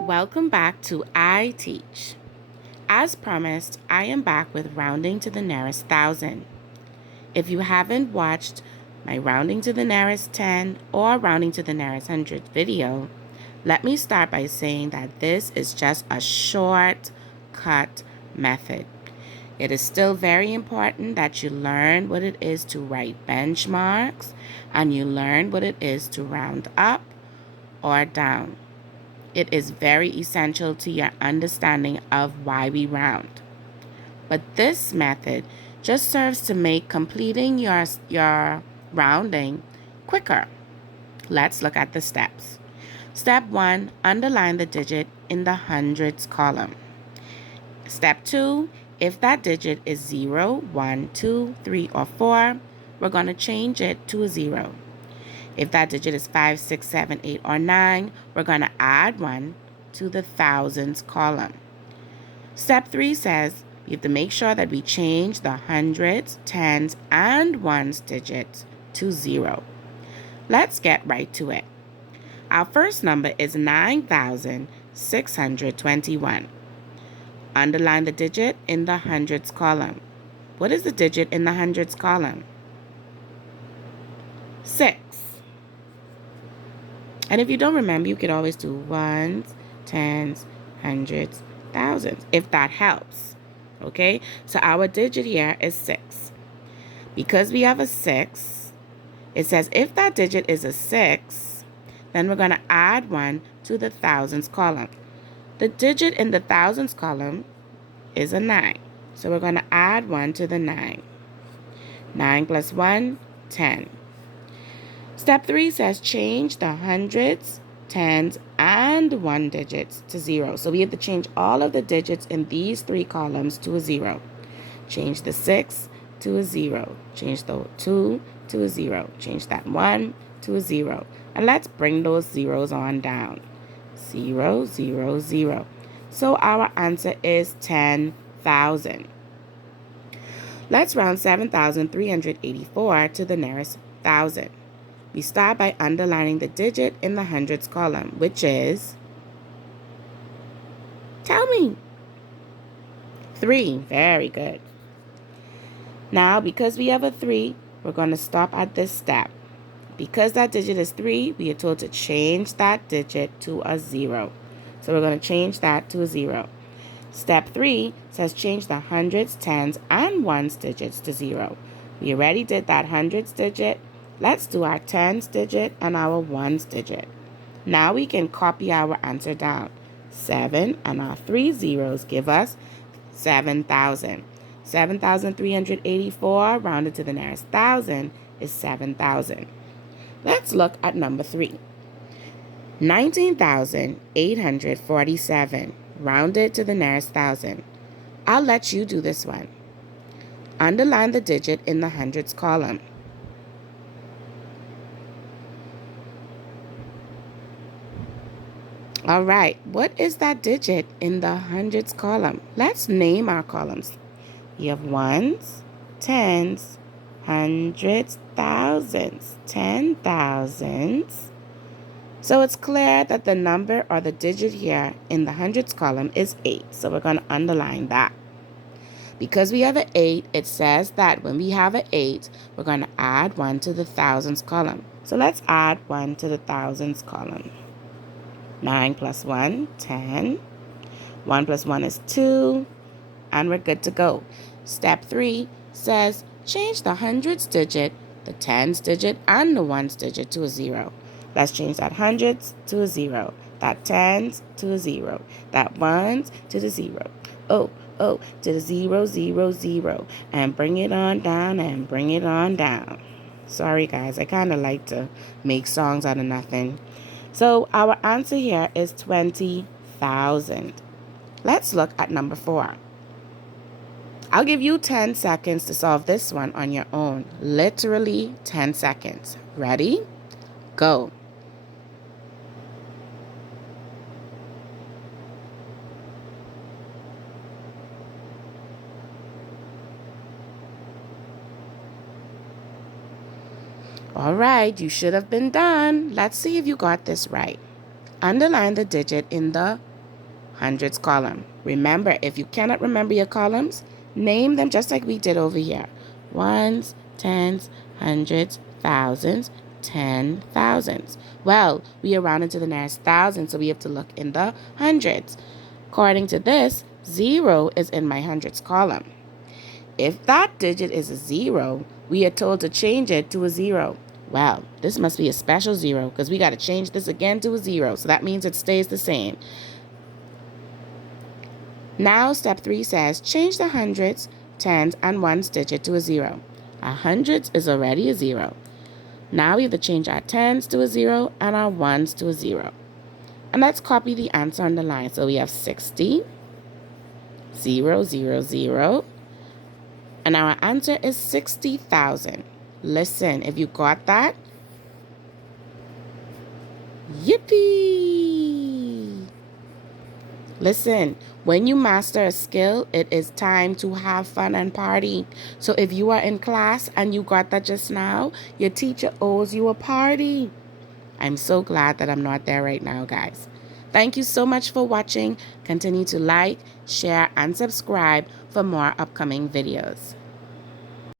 Welcome back to iTeach. As promised, I am back with rounding to the nearest thousand. If you haven't watched my rounding to the nearest 10 or rounding to the nearest 100 video, let me start by saying that this is just a shortcut method. It is still very important that you learn what it is to write benchmarks and you learn what it is to round up or down. It is very essential to your understanding of why we round. But this method just serves to make completing your rounding quicker. Let's look at the steps. Step 1, underline the digit in the hundreds column. Step 2, if that digit is 0, 1, 2, 3, or 4, we're going to change it to a 0. If that digit is 5, 6, 7, 8, or 9, we're going to add 1 to the thousands column. Step 3 says we have to make sure that we change the hundreds, tens, and ones digits to 0. Let's get right to it. Our first number is 9,621. Underline the digit in the hundreds column. What is the digit in the hundreds column? 6. And if you don't remember, you could always do ones, tens, hundreds, thousands, if that helps. Okay? So our digit here is 6. Because we have a 6, it says if that digit is a 6, then we're going to add 1 to the thousands column. The digit in the thousands column is a 9. So we're going to add 1 to the 9. 9 plus 1, 10. Step 3 says change the hundreds, tens, and one digits to 0. So we have to change all of the digits in these 3 columns to a 0. Change the 6 to a 0. Change the 2 to a 0. Change that 1 to a 0. And let's bring those zeros on down. 0, 0, 0. So our answer is 10,000. Let's round 7,384 to the nearest thousand. We start by underlining the digit in the hundreds column, which is, tell me, 3. Very good. Now, because we have a 3, we're going to stop at this step. Because that digit is 3, we are told to change that digit to a 0. So we're going to change that to a 0. Step 3 says change the hundreds, tens, and ones digits to 0. We already did that hundreds digit. Let's do our tens digit and our ones digit. Now we can copy our answer down. 7 and our 3 zeros give us 7,000. 7,384 rounded to the nearest thousand is 7,000. Let's look at number 3. 19,847 rounded to the nearest thousand. I'll let you do this one. Underline the digit in the hundreds column. All right, what is that digit in the hundreds column? Let's name our columns. We have ones, tens, hundreds, thousands, 10,000s. So it's clear that the number or the digit here in the hundreds column is 8. So we're going to underline that. Because we have an 8, it says that when we have an 8, we're going to add 1 to the thousands column. So let's add 1 to the thousands column. 9 plus 1, 10. 1 plus 1 is 2. And we're good to go. Step 3 says change the hundreds digit, the tens digit, and the ones digit to a 0. Let's change that hundreds to a 0. That tens to a 0. That ones to the 0. Oh, to the 0, 0, 0. And bring it on down and bring it on down. Sorry, guys. I kind of like to make songs out of nothing. So our answer here is 20,000. Let's look at number 4. I'll give you 10 seconds to solve this one on your own. Literally 10 seconds. Ready? Go. All right, you should have been done. Let's see if you got this right. Underline the digit in the hundreds column. Remember, if you cannot remember your columns, name them just like we did over here. Ones, tens, hundreds, thousands, 10,000s. Well, we are rounding to the nearest thousand, so we have to look in the hundreds. According to this, 0 is in my hundreds column. If that digit is a 0, we are told to change it to a 0. Well, this must be a special 0 because we got to change this again to a 0. So that means it stays the same. Now, step 3 says, change the hundreds, tens, and ones digit to a 0. Our hundreds is already a 0. Now we have to change our tens to a 0 and our ones to a 0. And let's copy the answer on the line. So we have 60, 0, 0, 0. And our answer is 60,000. Listen, if you got that, yippee! Listen, when you master a skill, it is time to have fun and party. So if you are in class and you got that just now, your teacher owes you a party. I'm so glad that I'm not there right now, guys. Thank you so much for watching. Continue to like, share, and subscribe for more upcoming videos.